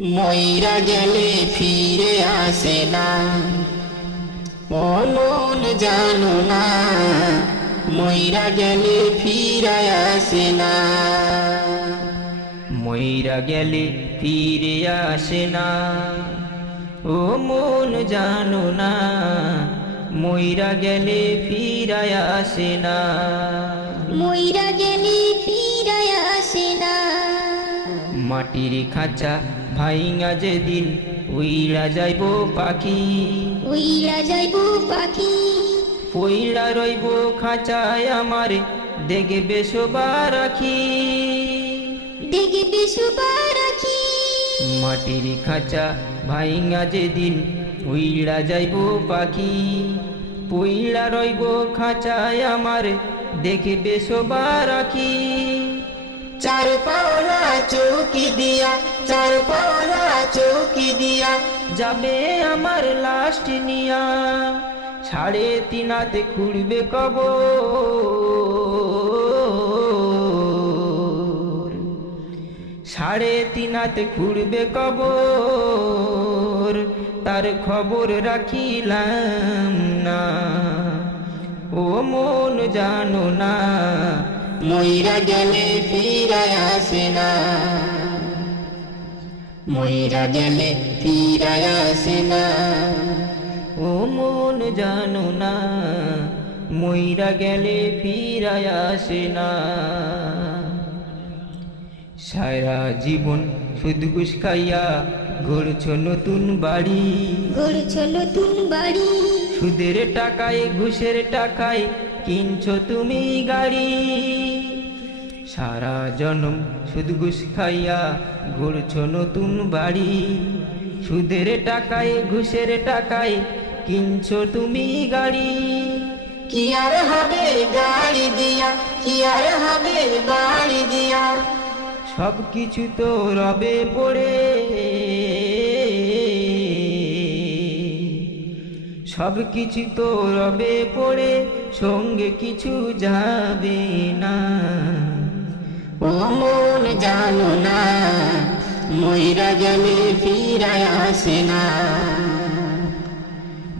ময়রা গেলে ফিরে আসে না। মন জানো না ময়রা গেলে ফিরে আসে না। ময়রা গেলে ফিরে আসে না। ও মন জানো না ময়রা গেলে ফিরায় আসে না। মাটির খাঁচা ভাইঙা যেদিন উইরা যাইব পাখি। উইরা যাইব পাখি। পইলা রইব খাঁচায় আমার দেখবে শোভা রাখি। দেখবে সুবা রাখি। মাটির খাঁচা ভাইঙা যেদিন উইড়া যাইব পাখি। পইলা রইব খাঁচায় আমার দেখবে শোভা রাখি। চার পাওনা চৌকি দিয়া, চার পাওনা চৌকি দিয়া যাবে আমার লাস্ট নিয়া। সাড়ে তিনাতে খুঁড়বে কব সাড়ে তিনাতে খুঁড়বে কবর, তার খবর রাখিলাম না। ও মন জানো না ময়রা গেলে ফিরে আসে না। ময়রা গেলে ফিরে আসে না। ও মন জানো না মইরা গেলে ফিরায় আসে না। সারা জীবন শুধু ঘুষ খাইয়া ঘুরছ নতুন বাড়ি। গড়ছ নতুন বাড়ি। সুদের টাকায় ঘুষের টাকায় কিনছো তুমি গাড়ি। সারা জনম শুধু ঘুষ খাইয়া ঘুরছ নতুন বাড়ি। সুদের টাকায় ঘুষের টাকায় কিনছো তুমি গাড়ি। কি আর হবে গাড়ি দিয়া কি আর হবে বাড়ি দিয়া। সব কিছু তো রবে পড়ে। সব কিছু তো রবে পড়ে সঙ্গে কিছু যাবে না। ও মন জানো না ময়রা গেলে ফিরে আসে না।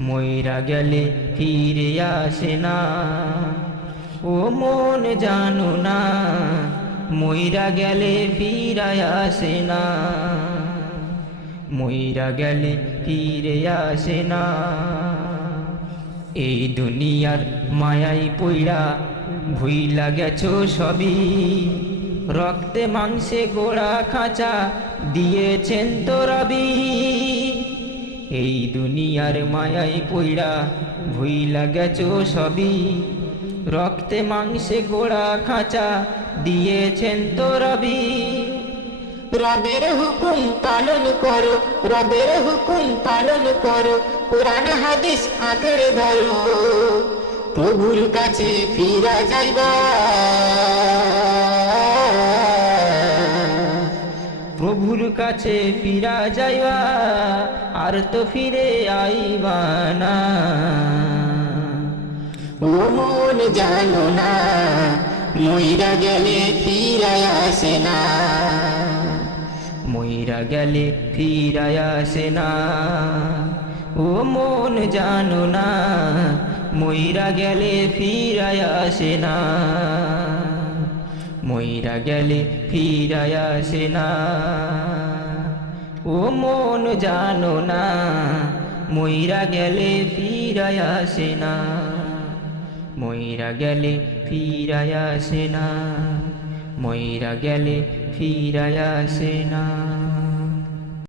ময়রা গেলে ফিরে আসে না। ও মন জানো না ময়রা গেলে ফিরায় আসে না। ময়রা গেলে ফিরে আসে না। এই দুনিয়ার মায়াই পইড়া, ভুইলা গেছো সবই। রক্তে মাংসে গোড়া খাঁচা দিয়েছেন তো রবি। এই দুনিয়ার মায়াই পইড়া, ভুইলা গেছো সবই। রক্তে মাংসে গোড়া খাঁচা দিয়েছেন তো রবি। রবের হুকুম পালন করো, রবের হুকুম পালন করো কোরআন হাদিস আঁকড়ে ধরো প্রভুর কাছে ফিরা যাইবা। প্রভুর কাছে ফিরা যাইবা, আর তো ফিরে আইবা না। ও মন জানো না, মইরা গেলে ফিরা আসে না। ময়রা গেলে ফিরায় আসে না। ও মন জানো না ময়রা গেলে ফিরায় আসে না। ময়রা গেলে ফিরায় আসে না। ও মন জানো না ময়রা গেলে ফিরায় আসে না। ময়রা গেলে ফিরায় আসে না। ময়রা গেলে ফিরায় আসে না।